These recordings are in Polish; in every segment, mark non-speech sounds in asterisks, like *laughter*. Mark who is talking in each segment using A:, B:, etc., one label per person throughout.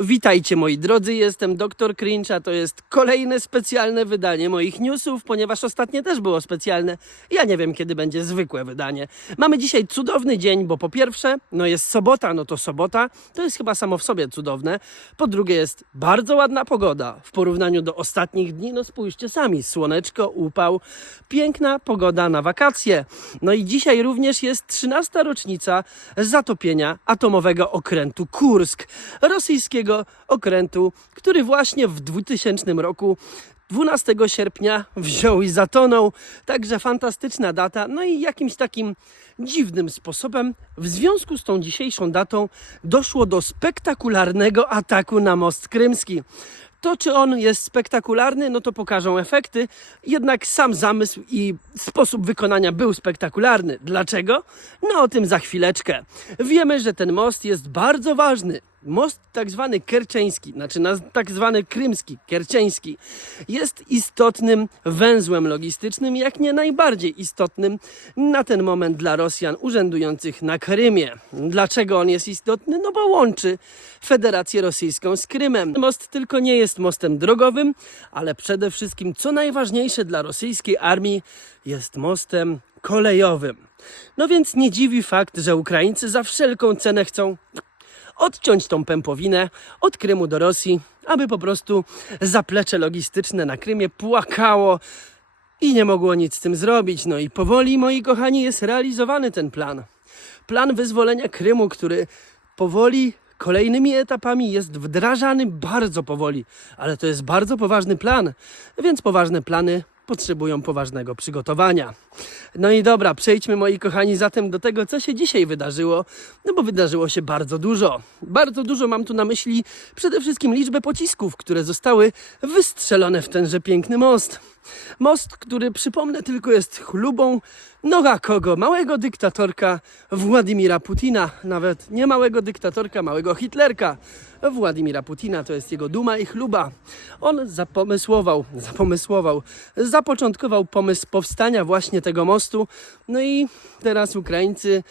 A: Witajcie moi drodzy, jestem Dr. Cringe, a to jest kolejne specjalne wydanie moich newsów, ponieważ ostatnie też było specjalne. Ja nie wiem, kiedy będzie zwykłe wydanie. Mamy dzisiaj cudowny dzień, bo po pierwsze, no jest sobota, no to sobota, to jest chyba samo w sobie cudowne. Po drugie jest bardzo ładna pogoda w porównaniu do ostatnich dni, no spójrzcie sami, słoneczko, upał, piękna pogoda na wakacje. No i dzisiaj również jest 13. rocznica zatopienia atomowego okrętu Kursk, rosyjskiego okrętu, który właśnie w 2000 roku 12 sierpnia wziął i zatonął. Także fantastyczna data. No i jakimś takim dziwnym sposobem w związku z tą dzisiejszą datą doszło do spektakularnego ataku na most krymski. To, czy on jest spektakularny, no to pokażą efekty. Jednak sam zamysł i sposób wykonania był spektakularny. Dlaczego? No o tym za chwileczkę. Wiemy, że ten most jest bardzo ważny. Most tak zwany kerczeński, znaczy na- tak zwany krymski, kerczeński, jest istotnym węzłem logistycznym, jak nie najbardziej istotnym na ten moment dla Rosjan urzędujących na Krymie. Dlaczego on jest istotny? No bo łączy Federację Rosyjską z Krymem. Most tylko nie jest mostem drogowym, ale przede wszystkim, co najważniejsze dla rosyjskiej armii, jest mostem kolejowym. No więc nie dziwi fakt, że Ukraińcy za wszelką cenę chcą odciąć tą pępowinę od Krymu do Rosji, aby po prostu zaplecze logistyczne na Krymie płakało i nie mogło nic z tym zrobić. No i powoli, moi kochani, jest realizowany ten plan. Plan wyzwolenia Krymu, który powoli, kolejnymi etapami jest wdrażany bardzo powoli, ale to jest bardzo poważny plan, więc poważne plany potrzebują poważnego przygotowania. No i dobra, przejdźmy moi kochani zatem do tego, co się dzisiaj wydarzyło, no bo wydarzyło się bardzo dużo. Bardzo dużo mam tu na myśli przede wszystkim liczbę pocisków, które zostały wystrzelone w tenże piękny most. Most, który przypomnę tylko jest chlubą noga kogo? Małego dyktatorka Władimira Putina, nawet nie małego dyktatorka, małego Hitlerka. Władimira Putina to jest jego duma i chluba. On zapomysłował, zapomysłował, zapoczątkował pomysł powstania właśnie tego mostu. No i teraz Ukraińcy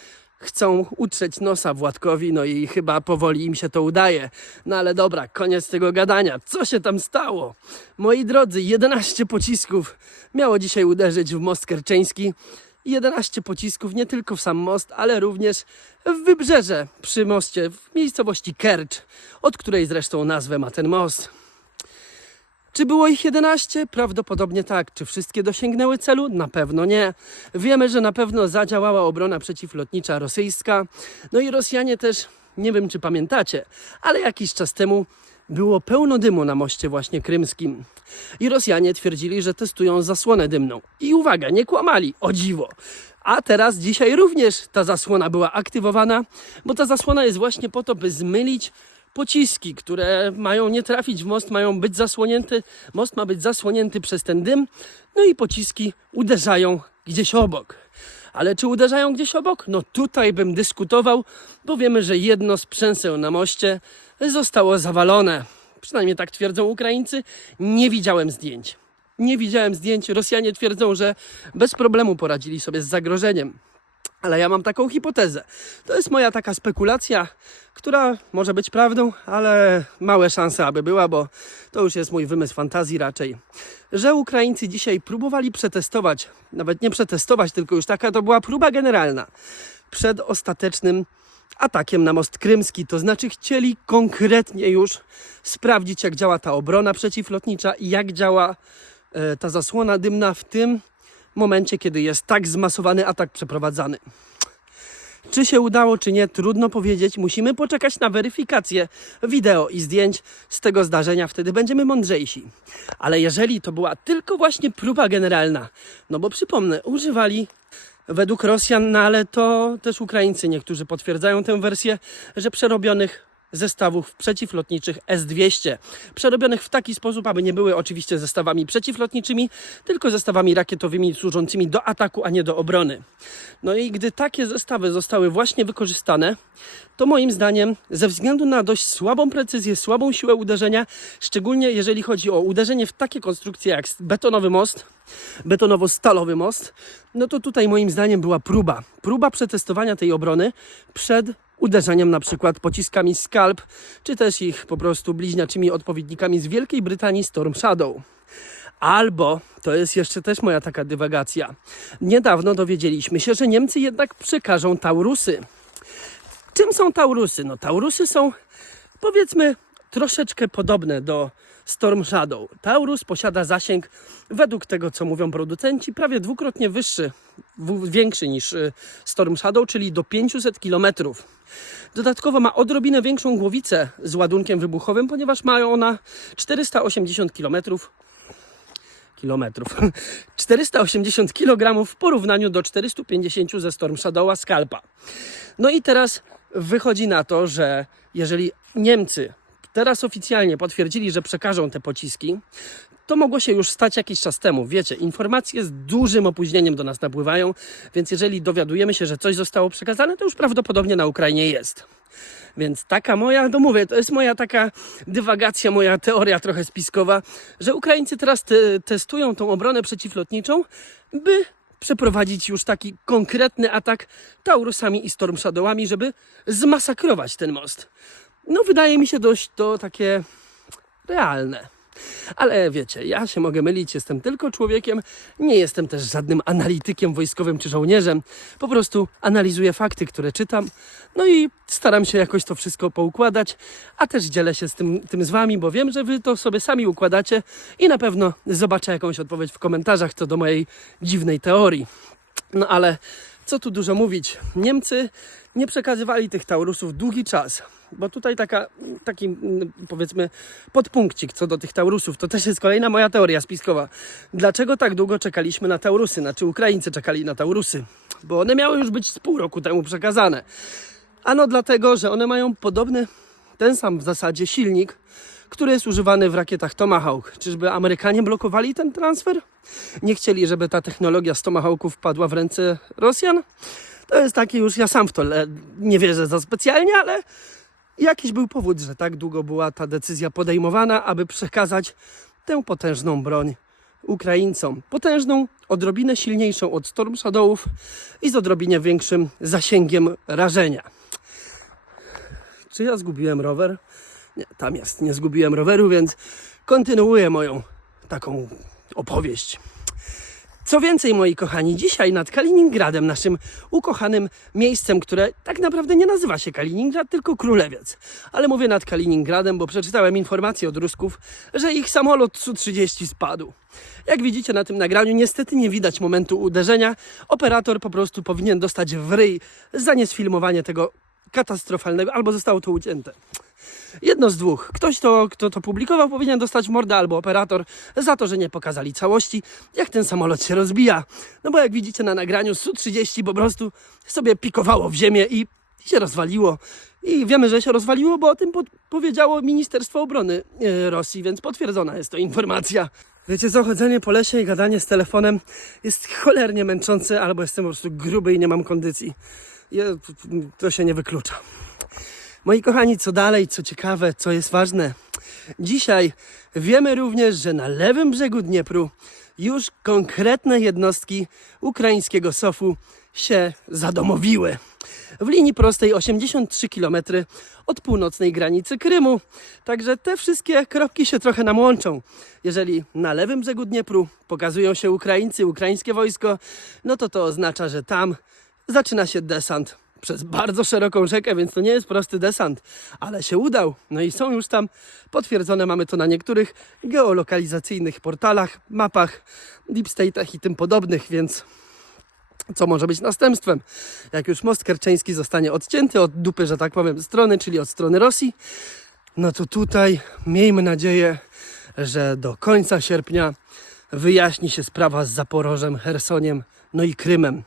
A: chcą utrzeć nosa Władkowi, no i chyba powoli im się to udaje. No ale dobra, koniec tego gadania. Co się tam stało? Moi drodzy, 11 pocisków miało dzisiaj uderzyć w most kerczeński. 11 pocisków nie tylko w sam most, ale również w wybrzeże przy moście w miejscowości Kercz, od której zresztą nazwę ma ten most. Czy było ich 11? Prawdopodobnie tak. Czy wszystkie dosięgnęły celu? Na pewno nie. Wiemy, że na pewno zadziałała obrona przeciwlotnicza rosyjska. No i Rosjanie też, nie wiem czy pamiętacie, ale jakiś czas temu było pełno dymu na moście właśnie krymskim. I Rosjanie twierdzili, że testują zasłonę dymną. I uwaga, nie kłamali, o dziwo. A teraz dzisiaj również ta zasłona była aktywowana, bo ta zasłona jest właśnie po to, by zmylić pociski, które mają nie trafić w most, mają być zasłonięte. Most ma być zasłonięty przez ten dym, no i pociski uderzają gdzieś obok. Ale czy uderzają gdzieś obok? No tutaj bym dyskutował, bo wiemy, że jedno z na moście zostało zawalone. Przynajmniej tak twierdzą Ukraińcy. Nie widziałem zdjęć. Nie widziałem zdjęć. Rosjanie twierdzą, że bez problemu poradzili sobie z zagrożeniem. Ale ja mam taką hipotezę. To jest moja taka spekulacja, która może być prawdą, ale małe szanse, aby była, bo to już jest mój wymysł fantazji raczej. Że Ukraińcy dzisiaj próbowali przetestować, nawet nie przetestować, tylko już taka to była próba generalna przed ostatecznym atakiem na most krymski. To znaczy chcieli konkretnie już sprawdzić, jak działa ta obrona przeciwlotnicza i jak działa e, ta zasłona dymna w tym momencie, kiedy jest tak zmasowany atak przeprowadzany. Czy się udało, czy nie, trudno powiedzieć. Musimy poczekać na weryfikację wideo i zdjęć z tego zdarzenia, wtedy będziemy mądrzejsi. Ale jeżeli to była tylko właśnie próba generalna, no bo przypomnę, używali według Rosjan, no ale to też Ukraińcy niektórzy potwierdzają tę wersję, że przerobionych zestawów przeciwlotniczych S-200. Przerobionych w taki sposób, aby nie były oczywiście zestawami przeciwlotniczymi, tylko zestawami rakietowymi służącymi do ataku, a nie do obrony. No i gdy takie zestawy zostały właśnie wykorzystane, to moim zdaniem ze względu na dość słabą precyzję, słabą siłę uderzenia, szczególnie jeżeli chodzi o uderzenie w takie konstrukcje jak betonowy most, betonowo-stalowy most, no to tutaj moim zdaniem była próba. Próba przetestowania tej obrony przed uderzeniem na przykład pociskami Scalp, czy też ich po prostu bliźniaczymi odpowiednikami z Wielkiej Brytanii Storm Shadow. Albo, to jest jeszcze też moja taka dywagacja, niedawno dowiedzieliśmy się, że Niemcy jednak przekażą Taurusy. Czym są Taurusy? No Taurusy są powiedzmy troszeczkę podobne do Storm Shadow. Taurus posiada zasięg, według tego co mówią producenci, prawie dwukrotnie wyższy, większy niż y, Storm Shadow, czyli do 500 km. Dodatkowo ma odrobinę większą głowicę z ładunkiem wybuchowym, ponieważ ma ona 480 km kilometrów. 480 *laughs* kg w porównaniu do 450 ze Storm Shadowa Scalpa. No i teraz wychodzi na to, że jeżeli Niemcy teraz oficjalnie potwierdzili, że przekażą te pociski, to mogło się już stać jakiś czas temu. Wiecie, informacje z dużym opóźnieniem do nas napływają, więc jeżeli dowiadujemy się, że coś zostało przekazane, to już prawdopodobnie na Ukrainie jest. Więc taka moja, no mówię, to jest moja taka dywagacja, moja teoria trochę spiskowa, że Ukraińcy teraz te, testują tą obronę przeciwlotniczą, by przeprowadzić już taki konkretny atak Taurusami i Storm Shadowami, żeby zmasakrować ten most. No wydaje mi się dość to takie realne. Ale wiecie, ja się mogę mylić, jestem tylko człowiekiem, nie jestem też żadnym analitykiem wojskowym czy żołnierzem. Po prostu analizuję fakty, które czytam, no i staram się jakoś to wszystko poukładać, a też dzielę się z tym, tym z wami, bo wiem, że wy to sobie sami układacie i na pewno zobaczę jakąś odpowiedź w komentarzach co do mojej dziwnej teorii. No ale co tu dużo mówić, Niemcy nie przekazywali tych Taurusów długi czas, bo tutaj taka, taki mm, powiedzmy podpunkcik co do tych Taurusów, to też jest kolejna moja teoria spiskowa. Dlaczego tak długo czekaliśmy na Taurusy, znaczy Ukraińcy czekali na Taurusy? Bo one miały już być z pół roku temu przekazane. Ano dlatego, że one mają podobny, ten sam w zasadzie silnik, który jest używany w rakietach Tomahawk. Czyżby Amerykanie blokowali ten transfer? Nie chcieli, żeby ta technologia z Tomahawków wpadła w ręce Rosjan? To jest taki już, ja sam w to nie wierzę za specjalnie, ale jakiś był powód, że tak długo była ta decyzja podejmowana, aby przekazać tę potężną broń Ukraińcom. Potężną, odrobinę silniejszą od Storm Shadowów i z odrobinie większym zasięgiem rażenia. Czy ja zgubiłem rower? Nie, tam jest. Nie zgubiłem roweru, więc kontynuuję moją taką opowieść. Co więcej, moi kochani, dzisiaj nad Kaliningradem, naszym ukochanym miejscem, które tak naprawdę nie nazywa się Kaliningrad, tylko Królewiec. Ale mówię nad Kaliningradem, bo przeczytałem informację od Rusków, że ich samolot Su-30 spadł. Jak widzicie na tym nagraniu, niestety nie widać momentu uderzenia. Operator po prostu powinien dostać w ryj za niesfilmowanie tego katastrofalnego, albo zostało to ucięte. Jedno z dwóch. Ktoś, to, kto to publikował, powinien dostać mordę albo operator za to, że nie pokazali całości, jak ten samolot się rozbija. No bo jak widzicie na nagraniu, Su-30 po prostu sobie pikowało w ziemię i się rozwaliło. I wiemy, że się rozwaliło, bo o tym powiedziało Ministerstwo Obrony e, Rosji, więc potwierdzona jest to informacja. Wiecie co, chodzenie po lesie i gadanie z telefonem jest cholernie męczące, albo jestem po prostu gruby i nie mam kondycji. Ja, to się nie wyklucza. Moi kochani, co dalej, co ciekawe, co jest ważne. Dzisiaj wiemy również, że na lewym brzegu Dniepru już konkretne jednostki ukraińskiego SOF-u się zadomowiły. W linii prostej 83 km od północnej granicy Krymu. Także te wszystkie kropki się trochę nam łączą. Jeżeli na lewym brzegu Dniepru pokazują się Ukraińcy, ukraińskie wojsko, no to to oznacza, że tam zaczyna się desant przez bardzo szeroką rzekę, więc to nie jest prosty desant, ale się udał. No i są już tam potwierdzone, mamy to na niektórych geolokalizacyjnych portalach, mapach, deep state'ach i tym podobnych, więc co może być następstwem? Jak już most kerczeński zostanie odcięty od dupy, że tak powiem, strony, czyli od strony Rosji, no to tutaj miejmy nadzieję, że do końca sierpnia wyjaśni się sprawa z Zaporożem, Hersoniem, no i Krymem.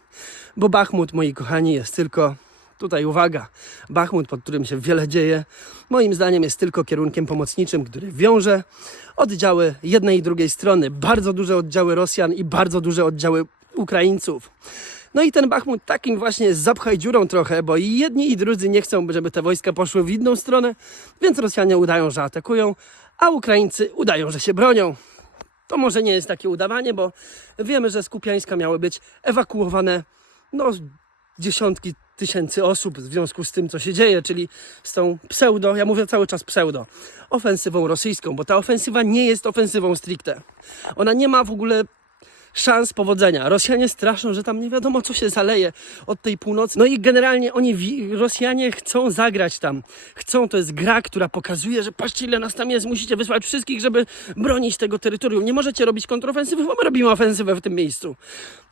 A: Bo Bachmut, moi kochani, jest tylko, tutaj uwaga, Bachmut, pod którym się wiele dzieje, moim zdaniem jest tylko kierunkiem pomocniczym, który wiąże oddziały jednej i drugiej strony, bardzo duże oddziały Rosjan i bardzo duże oddziały Ukraińców. No i ten Bachmut takim właśnie zapchaj dziurą trochę, bo i jedni i drudzy nie chcą, żeby te wojska poszły w inną stronę, więc Rosjanie udają, że atakują, a Ukraińcy udają, że się bronią. To może nie jest takie udawanie, bo wiemy, że z Kupiańska miały być ewakuowane no, dziesiątki tysięcy osób w związku z tym, co się dzieje, czyli z tą pseudo, ja mówię cały czas pseudo, ofensywą rosyjską, bo ta ofensywa nie jest ofensywą stricte. Ona nie ma w ogóle szans powodzenia. Rosjanie straszą, że tam nie wiadomo, co się zaleje od tej północy. No i generalnie oni, Rosjanie chcą zagrać tam. Chcą, to jest gra, która pokazuje, że patrzcie, ile nas tam jest, musicie wysłać wszystkich, żeby bronić tego terytorium. Nie możecie robić kontrofensywy, bo my robimy ofensywę w tym miejscu.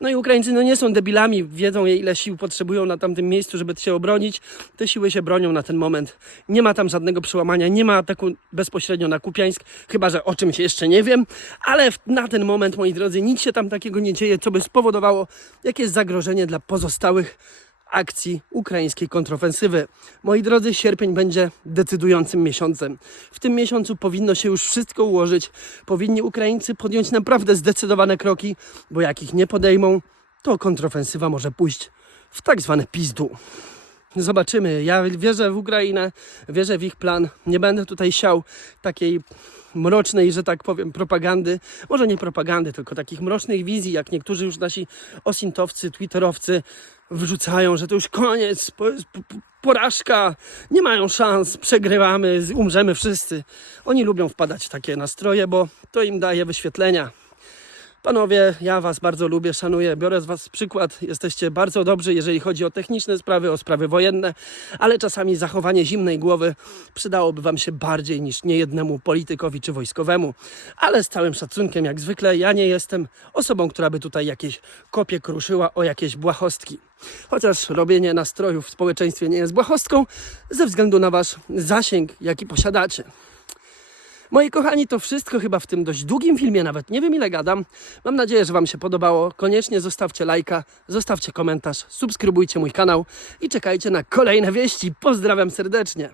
A: No i Ukraińcy no nie są debilami, wiedzą ile sił potrzebują na tamtym miejscu, żeby się obronić. Te siły się bronią na ten moment. Nie ma tam żadnego przełamania, nie ma ataku bezpośrednio na Kupiańsk, chyba że o czymś jeszcze nie wiem, ale na ten moment, moi drodzy, nic się tam takiego nie dzieje, co by spowodowało jakieś zagrożenie dla pozostałych akcji ukraińskiej kontrofensywy. Moi drodzy, sierpień będzie decydującym miesiącem. W tym miesiącu powinno się już wszystko ułożyć. Powinni Ukraińcy podjąć naprawdę zdecydowane kroki, bo jak ich nie podejmą, to kontrofensywa może pójść w tak zwane pizdu. Zobaczymy. Ja wierzę w Ukrainę, wierzę w ich plan. Nie będę tutaj siał takiej mrocznej, że tak powiem, propagandy. Może nie propagandy, tylko takich mrocznych wizji, jak niektórzy już nasi osintowcy, twitterowcy wrzucają, że to już koniec, po- po- po- porażka, nie mają szans, przegrywamy, umrzemy wszyscy. Oni lubią wpadać w takie nastroje, bo to im daje wyświetlenia. Panowie, ja Was bardzo lubię, szanuję, biorę z Was przykład. Jesteście bardzo dobrzy, jeżeli chodzi o techniczne sprawy, o sprawy wojenne, ale czasami zachowanie zimnej głowy przydałoby Wam się bardziej niż niejednemu politykowi czy wojskowemu. Ale z całym szacunkiem, jak zwykle, ja nie jestem osobą, która by tutaj jakieś kopie kruszyła o jakieś błahostki. Chociaż robienie nastrojów w społeczeństwie nie jest błahostką, ze względu na Wasz zasięg, jaki posiadacie. Moi kochani, to wszystko chyba w tym dość długim filmie, nawet nie wiem ile gadam. Mam nadzieję, że Wam się podobało. Koniecznie zostawcie lajka, zostawcie komentarz, subskrybujcie mój kanał i czekajcie na kolejne wieści. Pozdrawiam serdecznie.